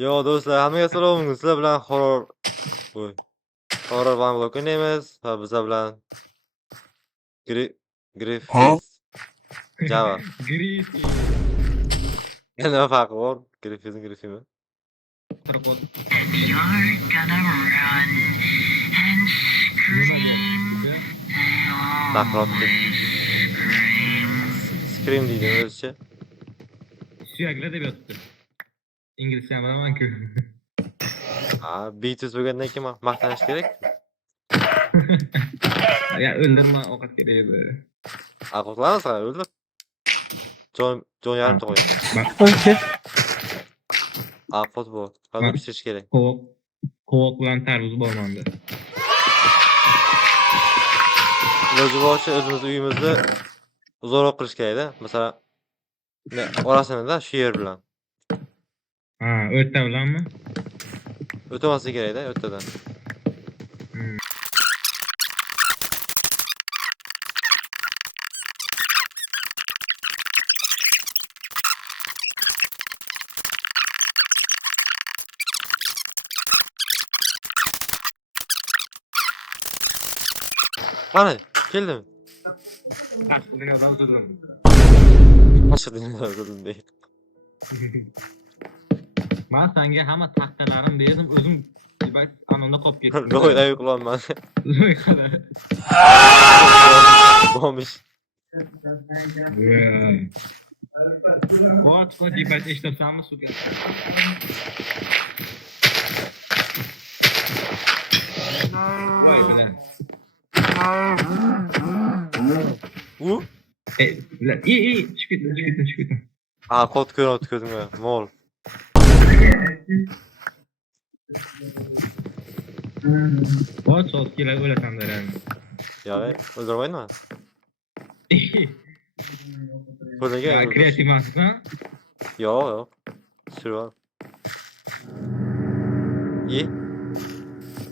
Yo do'stlar, hammaga salom. Sizlar bilan horror van blok o'ynaymiz. Va bizlar bilan Griffiths Java. Griffith. Nima farqi bor? Griffithmi? Tripod. You're gonna run and scream. Takrordi. Scream deydi o'zicha. Suyaklar deb yotdi. Inglizcha bilaman-ku. Beatles bo'lgandan keyin maqtanish kerak. Ya o'ldirma ovqat kerak edi. Qo'rqamiz ha, o'ldir. Jon yarimta qo'yadi. Qot bu. Qanday pishirish kerak? Qovoq bilan tarvuz bor menda. Iloji boricha o'zimiz uyimizni uzoqroq qilish kerak-da. Masalan, orasini-da shu yer bilan. O'rta bilanmi? O'tmasligi kerak-da, o'rtadan. Qani, keldim. Aslida odam zulm. Boshqa dunyodan deydi. Men senga hamma taxtalarimni berdim, o'zim bak anonda qolib ketdim. Loyda yo'qlanman. Loyqada. Bo'lmish. Ot va debat eshitsanmi sudga? Voy bilan. Chiqib ketdim. Qot ko'ryapti ko'zimga. Mol. Ot soat kelar o'lasan derani. Yo'q, o'ldirmayman. Qo'liga. Kreativ emasmi? Yo'q. Shuvar.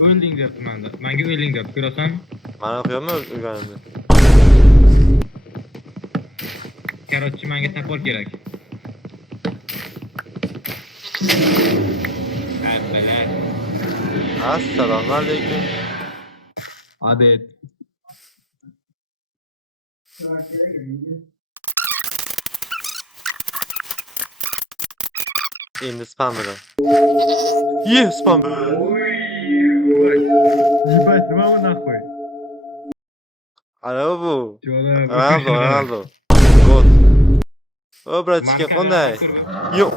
O'lding debdi menda. Menga o'lding deb ko'rasan? Mana qo'yamman o'lganimni. Karotchi menga tapor kerak. Assalomu alaykum. Adet. Endi spam bilan. Spam bilan. Ебать, нема нахуй. Ana bu. Jo'ra. Ronaldo. Gol. O bratchka qanday? Yo'q.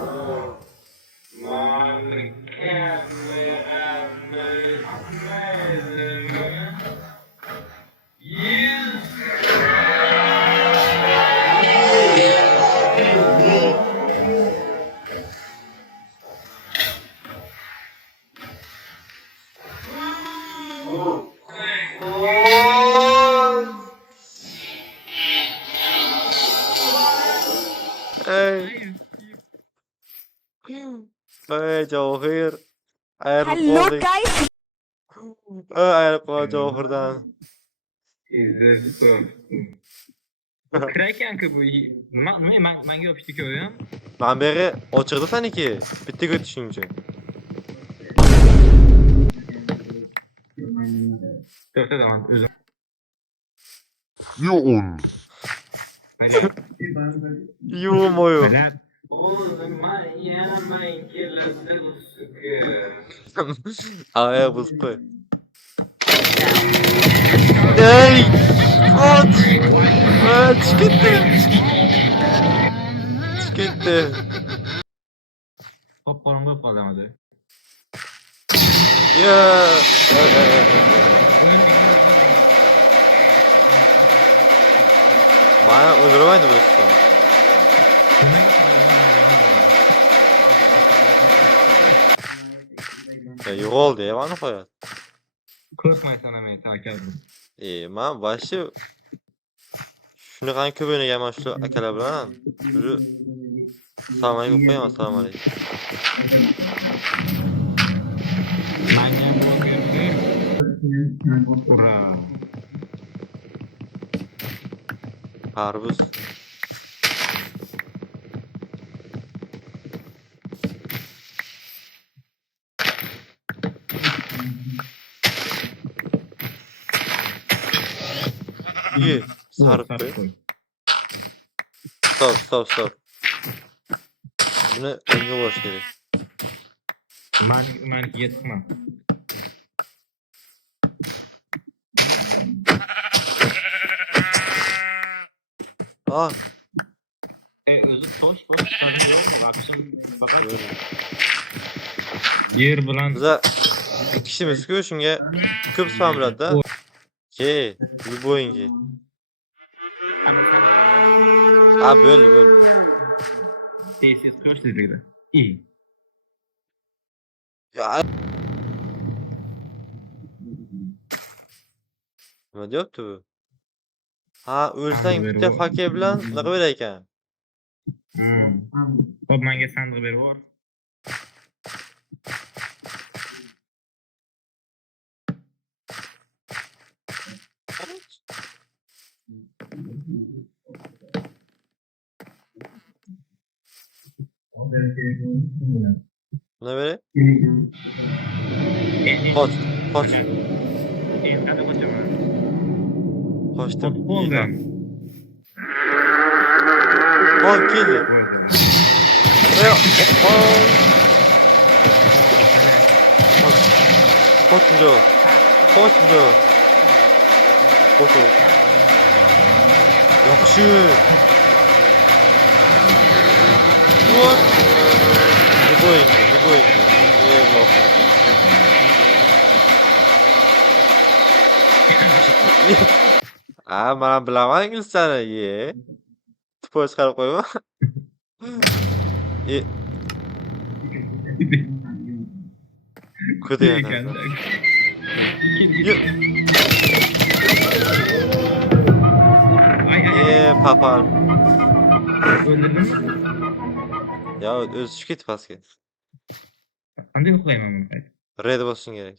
Hey Jawhir. Hello guys. Ayrılma Jawhirdan. Krakenka bu. Menga yopishdi ko'yam. Men beri ochiqdi saniki. Bitta o'tishing uchun. To'xtaman o'zim. Yo'un. Yo'moyo. Aya buzqi. Ey! Ot! Chiqdi. Hop qorong'i bo'lib qoldi hozir. Bana o'ldiramaydi do'stlar. Yo'qoldi, mana qo'yadi. Qo'rqmay sanamay tarkardim. Men boshi shunaqangi ko'p o'ynaganman shu akalar bilan. Shuni salom alaykum qo'yaman, assalomu alaykum. Menga bo'lganda ura. Arbuz. İyi. Sarıp Sarı koy. koy. Stop. Buni o'ngga borish kerak. Manikiga tiqma. Ah, O'zi tosh chiqarma yo'qmi? Vaqtim faqat böyle. yer bilan Biza kishimiz-ku shunga ko'p spam bo'ladi-da. Ke, любойingi. Ha, bo'ldi. tez qo'yish deyiladi. I. Ya. Nima deyapti bu? Ha, o'lsang bitta fake bilan nima berar ekan? Xo'p, menga sandiq berib yubor. Nima beray? Qoch. Qoch. Qanaqa qochaman? Qochdim. Qotib qoldim. Qol keldi. Qol. Qochdim. Qochdim. Yaxshi. What? Любойingi. Lofa. Mana bilaman inglizchani, Tupoy chiqarib qo'yma. Ko'tayasan. Papal. O'ldirdimmi? Ya o'zi tushib ketdi pastga. Qanday uxlayman buni qayta? Red bosishing kerak.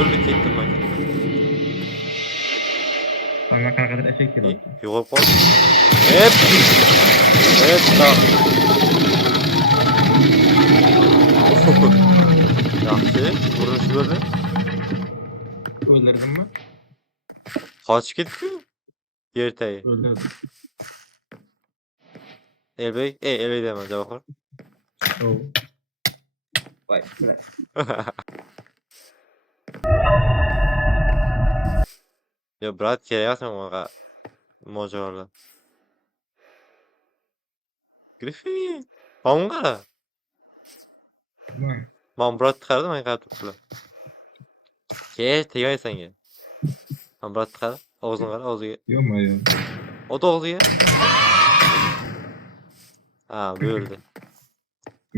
Öldü ketdim ben. Bana qanaqadir effekt kelyapti. Yo'qolib qoldi. Hep. Tamam. Yaxshi, urinish bo'ldi. O'ldirdimmi? Qochib ketdi-ku. Ertaga. O'ldirdim. Elbek deyman, Javohir. Voy. Yo, brat, kerak emas menga mojarolar. Griffin. Mamnun qara. Men brat chiqardi, men qarab turibdilar. Tegay senga. Men brat chiqardi, og'zini qara, og'ziga. Yo'qmi? Ot og'ziga. Ha, bo'ldi.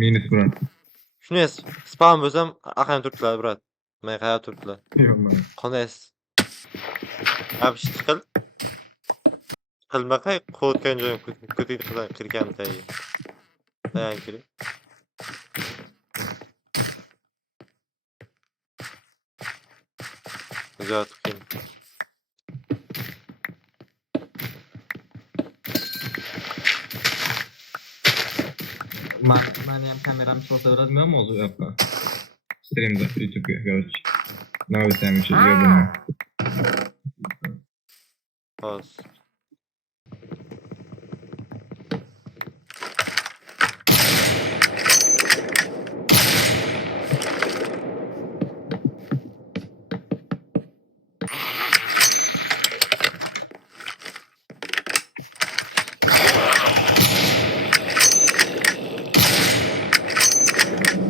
Minus brat. Shuni spam bo'lsam, aqam turibdilar, brat. Men qarab turibdilar. Yo'qmi? Qanday? Abshi qil. Qilmaqay, qo'tgan joyim ko'taydi qilgan tayi. Dayan kerak. Güzel tutayım. Mani ham kameramni ko'rsataveradiganmi o'zi u yoqqa? Streamda YouTube'ga ko'rich. Novisam shu yerda. Hozir.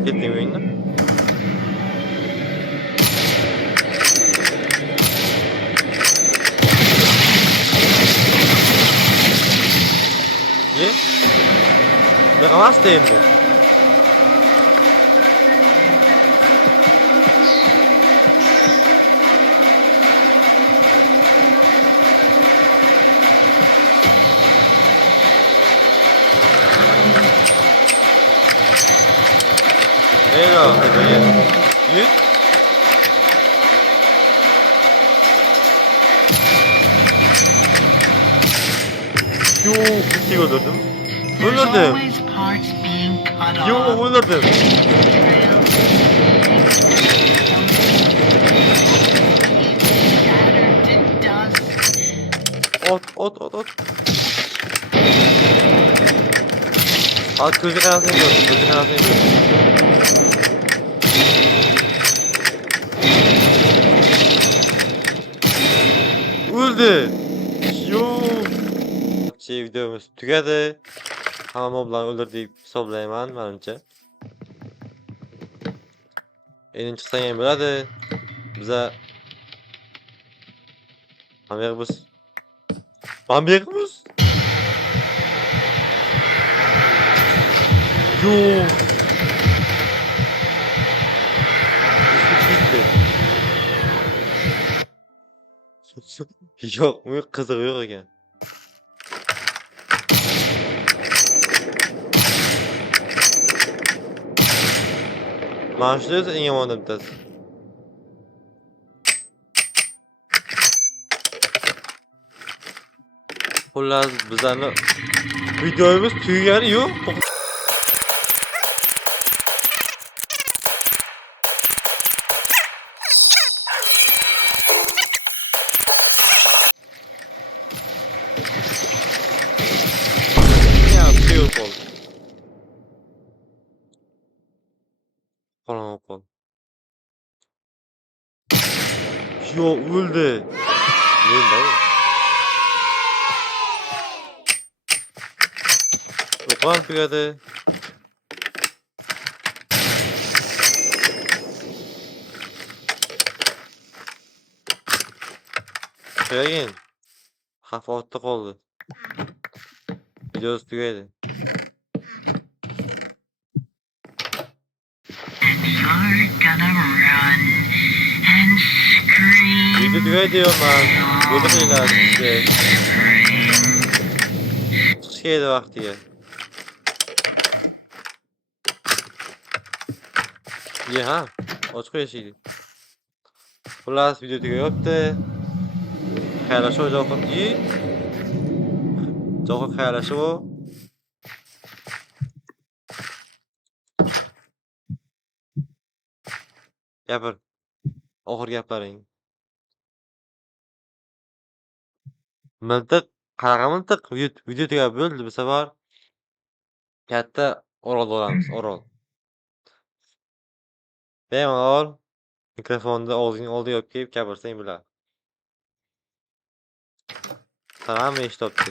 Ketding o'yindan? Ye? Bunaqa emasda endi. Eyvah, yut. Yok, bitti öldürdüm. There's Öldürdüm. always parts B butt Yo, off. o'ldirdim. Shattered to dust. Ot. Al ko'zi qarasini ko'r. Öldü. Yo. Videomuz tugadi. Hamma moblarni o'ldirdik hisoblayman menimcha. Endi chiqsang ham bo'ladi. Biza Mabeg'miz. Yo. Yo'q, bu qizig'i yo'q ekan. Mana shu o'zi eng yomon bittasi. Xullas, bizlarni videomiz tugagani yo'q. Ya, bir şey yok oldu. Falan oldu. Yo, öldü. Neyim dayı? Topan tugadi. Tugagin. Xavf ortda qoldi. Videosi tugaydi. And you're gonna run and scream. Video tugaydi diyorman. Bo'ldi qilinglar sizga. Chiqishga edi vaqtiga. Ye ha, ochib qo'yishaylik. Xullas, video tugayapti. Xayrlashuv Johon. Johon xayrlashuv. Gapir. Oxirgi gaplaring. Miltiq, qanaqa miltiq? Video tugab bo'ldi bu safar. Katta Orolda olamiz, Orol. Bemalol mikrofonni og'zingning oldiga olib kelib gapirsang bo'ladi. Hamma eshitibdi.